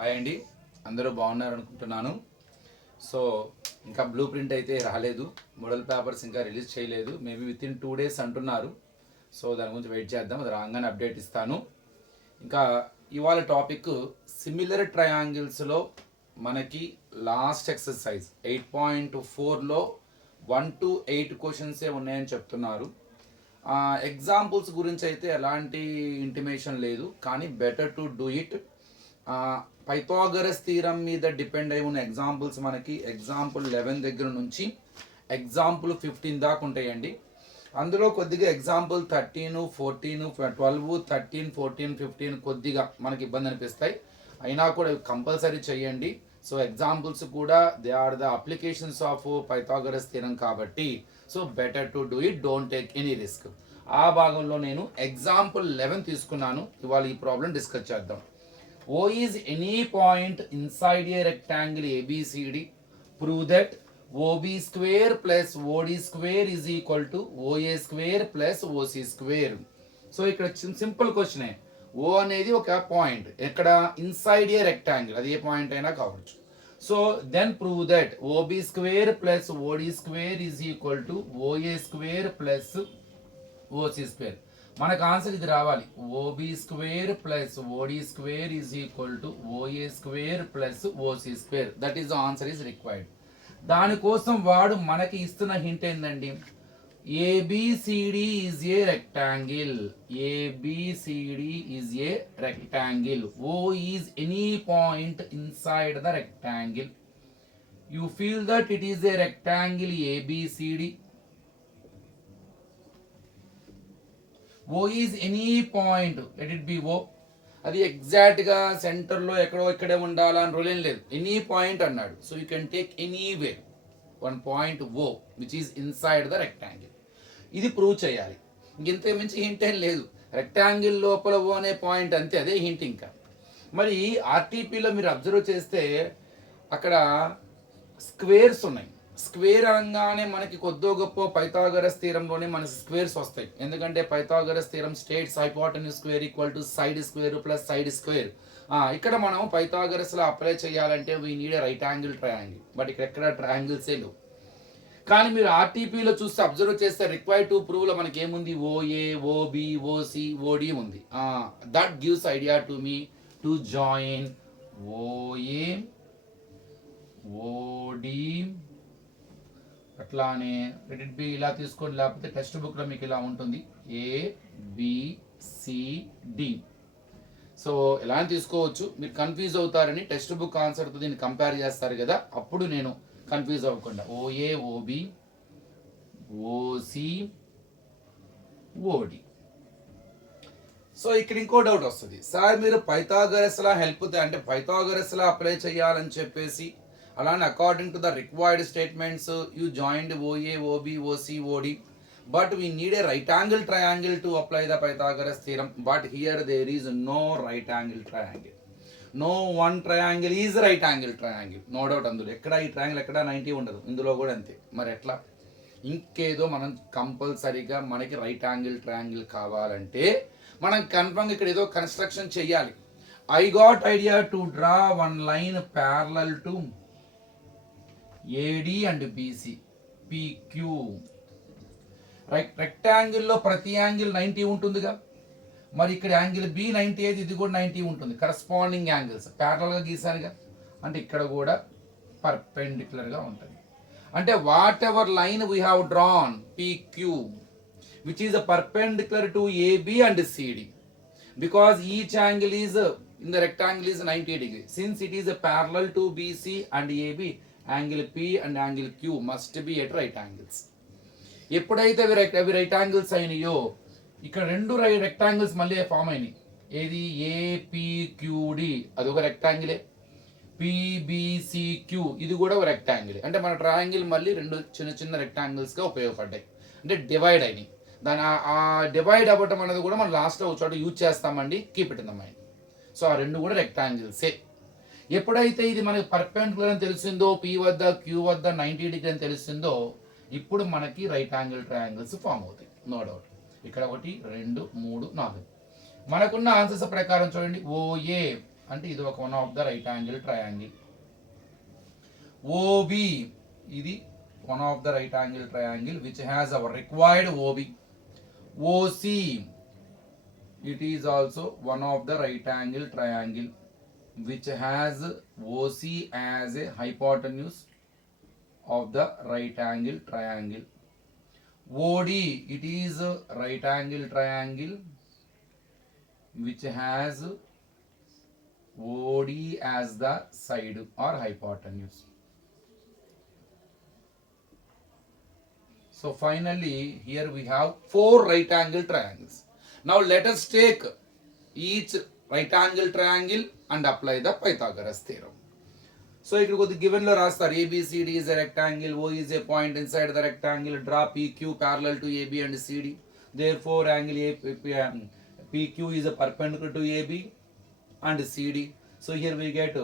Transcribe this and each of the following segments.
Hi అండి, అందరూ బాగున్నారు అనుకుంటున్నాను. సో ఇంకా బ్లూ ప్రింట్ అయితే రాలేదు, మోడల్ పేపర్స్ ఇంకా రిలీజ్ చేయలేదు. మేబీ విత్ ఇన్ 2 days అంటున్నారు. సో దాని గురించి వెయిట్ చేద్దాం, అది రాగానే అప్డేట్ ఇస్తాను. ఇంకా ఇవాళ టాపిక్ సిమిలర్ ట్రయాంగిల్స్లో మనకి లాస్ట్ ఎక్సర్సైజ్ 8.4లో 1 to 8 క్వశ్చన్సే ఉన్నాయని చెప్తున్నారు. ఎగ్జాంపుల్స్ గురించి అయితే ఎలాంటి ఇంటిమేషన్ లేదు, కానీ better to do it. Pythagoras theorem మీద డిపెండ్ అయి ఉన్న ఎగ్జాంపుల్స్ మనకి ఎగ్జాంపుల్ 11 దగ్గర నుంచి ఎగ్జాంపుల్ 15 దాకా ఉంటాయండి. అందులో కొద్దిగా ఎగ్జాంపుల్ 13, 14, 12, 13, 14, 15 కొద్దిగా మనకి ఇబ్బంది అనిపిస్తాయి. అయినా కూడా కంపల్సరీ చేయండి. సో ఎగ్జాంపుల్స్ కూడా they are the applications of Pythagoras theorem కాబట్టి so better to do it, don't take any risk. ఆ భాగంలో నేను ఎగ్జాంపుల్ 11 తీసుకున్నాను. ఇవాళ ఈ ప్రాబ్లం డిస్కస్ చేద్దాం. O is any point inside a rectangle ABCD. Prove that OB square plus OD square is equal to OA square plus OC square. So ఇక్కడ simple క్వశ్చనే. O అనేది ఒక పాయింట్ ఎక్కడ ఇన్సైడ్ ఏ రెక్టాంగిల్, అది ఏ point అయినా కావచ్చు. So then prove that OB square plus OD square is equal to OA square plus OC square. మనకు answer ఇది రావాలి. OB square plus OD square is equal to OA square plus OC square. That is the answer is required. దానికోసం వాడు మనకి ఇస్తున్న hint ఏంటండి, ABCD is a rectangle. ABCD is a rectangle. O is any point inside the rectangle. You feel that it is a rectangle ABCD. O is any point, let it be O. అది ఎగ్జాక్ట్గా సెంటర్లో ఎక్కడో ఇక్కడే ఉండాలని rule ఏం లేదు. Any point అన్నాడు. So you can take anyway one point O which is inside the rectangle. ఇది ప్రూవ్ చేయాలి. ఇంత మించి హింట్ ఏం లేదు. రెక్టాంగిల్ లోపల O అనే పాయింట్ అంతే, అదే హింట్. ఇంకా మరి ఆర్టీపీలో మీరు అబ్జర్వ్ చేస్తే అక్కడ స్క్వేర్స్ ఉన్నాయి. స్క్వేర్ అనగానే మనకి కొద్దో గొప్ప పైథాగరస్ థీరంలోనే మనకి స్క్వేర్స్ వస్తాయి. ఎందుకంటే Pythagoras theorem states hypotenuse square equal to side square plus side square. ఇక్కడ మనం పైథాగరస్లో అప్లై చేయాలంటే we need a right angle triangle. But ఇక్కడ ఎక్కడ ట్రయాంగిల్సే లేవు. కానీ మీరు ఆర్టీపీలో చూస్తే అబ్జర్వ్ చేస్తే రిక్వైర్డ్ టు ప్రూవ్లో మనకి ఏముంది, OA, OB, OC, OD ఉంది. That gives idea to me to join OA, OD. అట్లానే లెట్ ఇట్ బి ఇలా తీసుకోండి, లేకపోతే టెక్స్ట్ బుక్లో మీకు ఇలా ఉంటుంది ABCD. సో ఎలా తీసుకోవచ్చు, మీరు కన్ఫ్యూజ్ అవుతారని టెక్స్ట్ బుక్ ఆన్సర్తో దీన్ని కంపేర్ చేస్తారు కదా, అప్పుడు నేను కన్ఫ్యూజ్ అవ్వకుండా OA, OB, OC, OD. So ఇక్కడ ఇంకో డౌట్ వస్తుంది, సార్ మీరు పైథాగరస్లా హెల్ప్ అంటే పైథాగరస్లా అప్లై చేయాలని చెప్పేసి అలానే according to the required statements you joined OA, OB, OC, OD, but we need a right angle triangle to apply the Pythagoras theorem. But here there is no right angle triangle. No one triangle is right angle triangle. No doubt అందులో ఎక్కడ ఈ triangle ఎక్కడ 90 ఉండదు, ఇందులో కూడా అంతే. మరి ఎట్లా, ఇంకేదో మనం కంపల్సరీగా మనకి రైట్ యాంగిల్ ట్రయాంగిల్ కావాలంటే మనం కన్ఫర్మ్ ఇక్కడ ఏదో కన్స్ట్రక్షన్ చేయాలి. I got idea to draw one line parallel to AD and BC PQ. రెక్టాంగిల్లో ప్రతి యాంగిల్ 90 ఉంటుందిగా, మరి ఇక్కడ యాంగిల్ B 90 అయితే ఇది కూడా 90 ఉంటుంది. కరస్పాండింగ్ యాంగిల్స్ ప్యారలల్గా గీసానుగా, అంటే ఇక్కడ కూడా పర్పెండిక్యులర్గా ఉంటుంది. అంటే what ever line we have drawn PQ which is perpendicular to AB and CD, because each angle is in the rectangle is 90 degree. Since it is a parallel to BC and AB, angle P and angle Q must be at right angles. ఎప్పుడైతే అవి right angles అయినాయో ఇక్కడ రెండు rectangles మళ్ళీ form అయినాయి. ఏది APQD అదొక రెక్టాంగిలే, PBCQ ఇది కూడా ఒక రెక్టాంగిలే. అంటే మన ట్రయాంగిల్ మళ్ళీ రెండు చిన్న చిన్న రెక్టాంగిల్స్గా ఉపయోగపడ్డాయి, అంటే డివైడ్ అయినాయి. దాని ఆ డివైడ్ అవ్వటం అనేది కూడా మనం లాస్ట్లో ఒక చోట యూజ్ చేస్తామండి, keep it in the mind. So ఆ రెండు కూడా రెక్టాంగిల్సే. ఎప్పుడైతే ఇది మనకి పర్పెండిక్యులర్ అని తెలిసిందో, P వద్ద Q వద్ద 90 డిగ్రీ అని తెలిసిందో, ఇప్పుడు మనకి రైట్ యాంగిల్ ట్రయాంగిల్స్ ఫామ్ అవుతాయి. No doubt. ఇక్కడ 1, 2, 3, 4 మనకున్న ఆన్సర్స్ ప్రకారం చూడండి. OA అంటే ఇది ఒక one of the right angle triangle. OB ఇది one of the right angle triangle which has our required OB. OC it is also one of the right angle triangle which has OC as a hypotenuse of the right angle triangle. OD it is a right angle triangle which has OD as the side or hypotenuse. So finally here we have 4 right angle triangles. Now let us take each right angle triangle and apply the Pythagoras theorem. So ikkada kodi given lo rastar ABCD is a rectangle, O is a point inside the rectangle, draw PQ parallel to AB and CD. Therefore angle PQ is a perpendicular to AB and CD. So here we get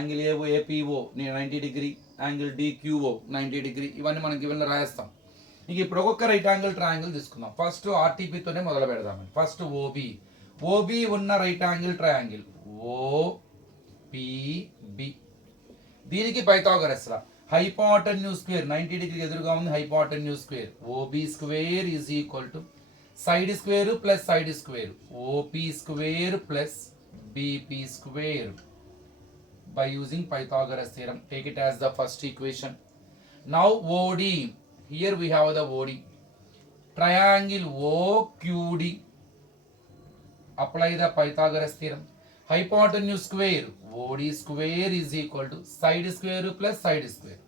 angle APO 90 degree, angle DQO 90 degree. ఇవన్నీ మనం given లో రాస్తాం. ఇక ఇప్పుడు ఒక్కొక్క right angle triangle తీసుకుందాం. First ఆర్టీపీతోనే మొదలు పెడదాం. ఫస్ట్ ఓబి ఉన్న రైట్ యాంగిల్ ట్రయాంగిల్ ఓపిబి. దీనికి Pythagoras law hypotenuse square 90 degree ఎదురుగా ఉంది. Hypotenuse square OB square is equal to side square plus side square OP square plus BP square by using Pythagoras theorem. Take it as the first equation. Now OD. Here we have the OD. Triangle OQD. Apply the Pythagoras theorem. Hypotenuse square. OD square is equal to side square plus side square.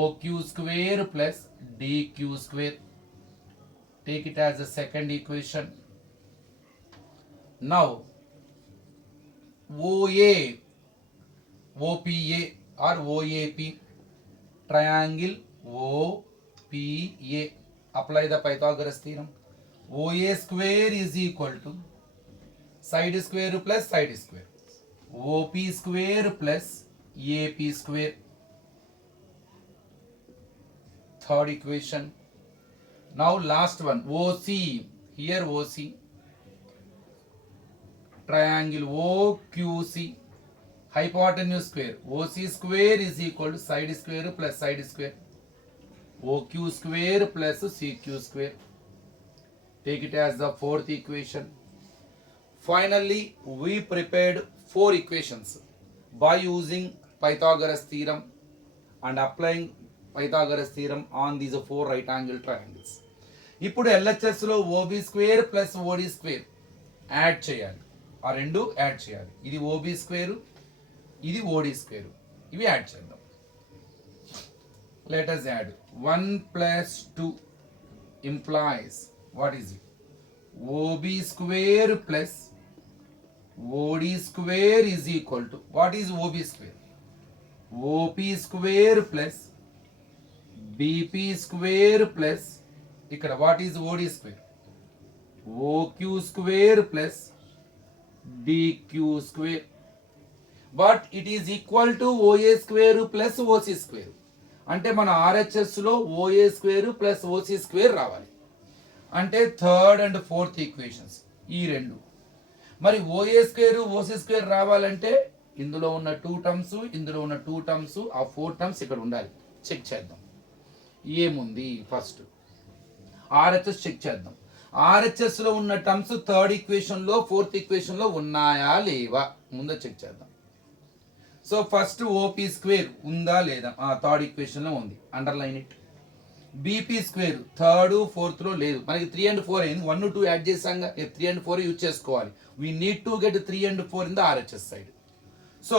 OQ square plus DQ square. Take it as the second equation. Now OA. OPA or OAP. Triangle OPA. Apply the Pythagoras theorem. OA square is equal to side square plus side square. OP square plus AP square. Third equation. Now last one. OC. Here OC. Triangle OQC. Hypotenuse square. OC square is equal to side square plus side square. OQ square plus CQ square. Take it as the fourth equation. Finally, we prepared 4 equations by using Pythagoras theorem and applying Pythagoras theorem on these 4 right angle triangles. ఇప్పుడు LHS లో OB square plus OD square add చేయాలి. ఆ రెండు add చేయాలి. ఇది OB square, ఇది OD square. ఇవి add చేద్దాం. Let us add 1 plus 2 implies what is it? OB square plus OD square is equal to what is OB square? OP square plus BP square plus ఇక్కడ what is OD square? OQ square plus DQ square. But it is equal to OA square plus OC square. అంటే మన RHS లో OA square plus OC square రావాలి. అంటే third and fourth equations ఈ రెండు. మరి OA square OC square రావాలంటే ఇందులో ఉన్న 2 టర్మ్స్, ఇందులో ఉన్న 2 టర్మ్స్, ఆ 4 టర్మ్స్ ఇక్కడ ఉండాలి. చెక్ చేద్దాం ఏముంది. ఫస్ట్ RHS చెక్ చేద్దాం. RHS లో ఉన్న టర్మ్స్ థర్డ్ ఈక్వేషన్ లో ఫోర్త్ ఈక్వేషన్ లో ఉన్నాయా లేవా ముందు చెక్ చేద్దాం. సో ఫస్ట్ ఓపీ స్క్వేర్ ఉందా లేదా? థర్డ్ ఈక్వేషన్ లో ఉంది, underline it. BP square third fourth లో లేదు. మనకి 3 and 4 అయింది, 1 2 యాడ్ చేసాం. 3 and 4 యూజ్ చేసుకోవాలి. We need to get 3 and 4 in the RHS side. So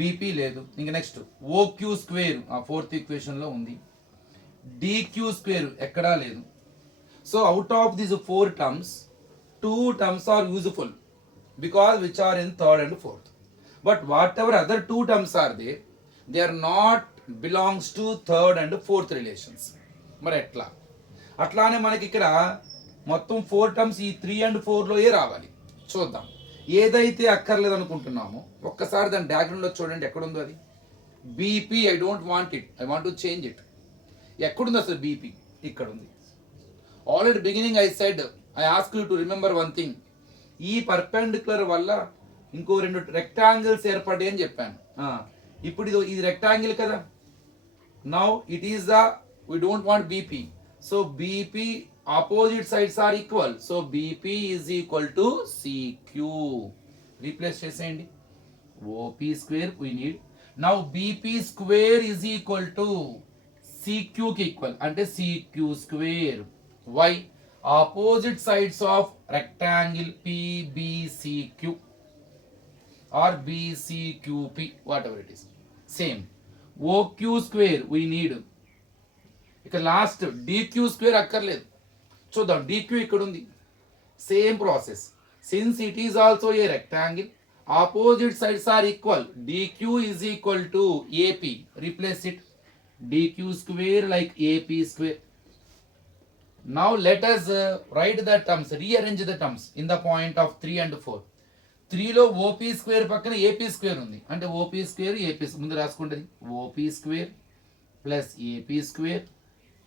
BP లేదు. ఇంకా next OQ square fourth equation లో ఉంది. డిక్యూ స్క్వేర్ ఎక్కడా లేదు. So out of these 4 terms 2 terms are useful because which are in third and fourth. But whatever other 2 terms are there, they are not belongs to third and fourth relations. మరి ఎట్లా? అట్లానే మనకి ఇక్కడ మొత్తం 4 terms ఈ 3 and 4 లోయే రావాలి. చూద్దాం. ఏదైతే అక్కర్లేదు అనుకుంటున్నామో ఒక్కసారి దాని డయాగ్రామ్ లో చూడండి ఎక్కడుందో అది. BP I don't want it, I want to change it. ఎక్కడుంది అసలు బీపీ? ఇక్కడ ఉంది. Already beginning I said, I ask you to remember one thing. ఈ పర్పెండిక్యులర్ వల్ల ఇంకో రెండు రెక్టాంగిల్స్ ఏర్పడ్డాయి అని చెప్పాను. ఇప్పుడు ఇది రెక్టాంగిల్ కదా. Now it is the we don't want BP, so BP opposite sides are equal, so BP is equal to CQ. Replace చేసేయండి. OP square we need. Now BP square is equal to CQ కి equal అంటే CQ square. Why? Opposite sides of rectangle PBCQ or BCQP, whatever it is, same. OQ square we need. ఇక last DQ square అక్కర్లేదు. చూద్దాం, DQ ఇక్కడ ఉంది. Same process. Since it is also a rectangle, opposite sides are equal, DQ is equal to AP. Replace it. DQ square like AP square. Now let us write the terms, rearrange the terms in the point of 3 and 4. 3లో OP square పక్కన AP square ఉంది అంటే OP square AP ముందు రాసుకుంటుంది. OP square plus AP square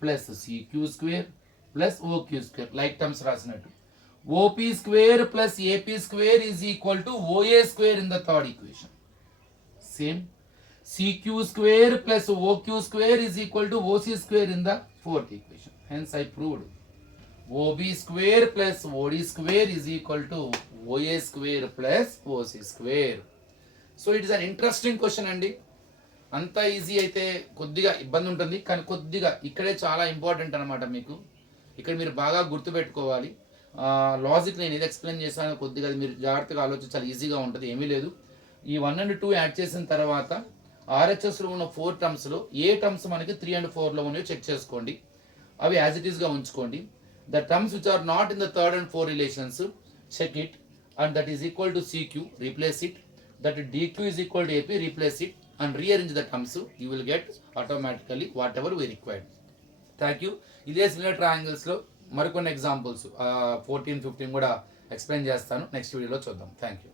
plus CQ square plus OQ square like terms రాసినట్టు. OP square plus AP square is equal to OA square in the third equation. Same. CQ square plus OQ square is equal to OC square in the fourth equation. Hence I proved OB square plus OD square is equal to OA square plus OC square. So it is an interesting question అండి. అంత easy అయితే కొద్దిగా ఇబ్బంది ఉంటుంది, కానీ కొద్దిగా ఇక్కడే చాలా ఇంపార్టెంట్ అనమాట. మీకు ఇక్కడ మీరు బాగా గుర్తుపెట్టుకోవాలి. లాజిక్ నేను ఏది ఎక్స్ప్లెయిన్ చేశానో కొద్దిగా మీరు జాగ్రత్తగా ఆలోచించాలి. ఈజీగా ఉంటుంది, ఏమీ లేదు. ఈ 1 and 2 యాడ్ చేసిన తర్వాత RHSలో ఉన్న 4 టర్మ్స్లో ఏ టర్మ్స్ మనకి 3 and 4లో ఉన్నాయో చెక్ చేసుకోండి. అవి యాజ్ ఇట్ ఈస్గా ఉంచుకోండి. The terms which are not in the 3rd and 4th relations check it, and that is equal to CQ, replace it. That DQ is equal to AP, replace it and rearrange the terms. You will get automatically whatever we required. Thank you. ఇదే similar triangles లో మరికొన్ని examples 14, 15 కూడా explain చేస్తాను next వీడియోలో చూద్దాం. Thank you.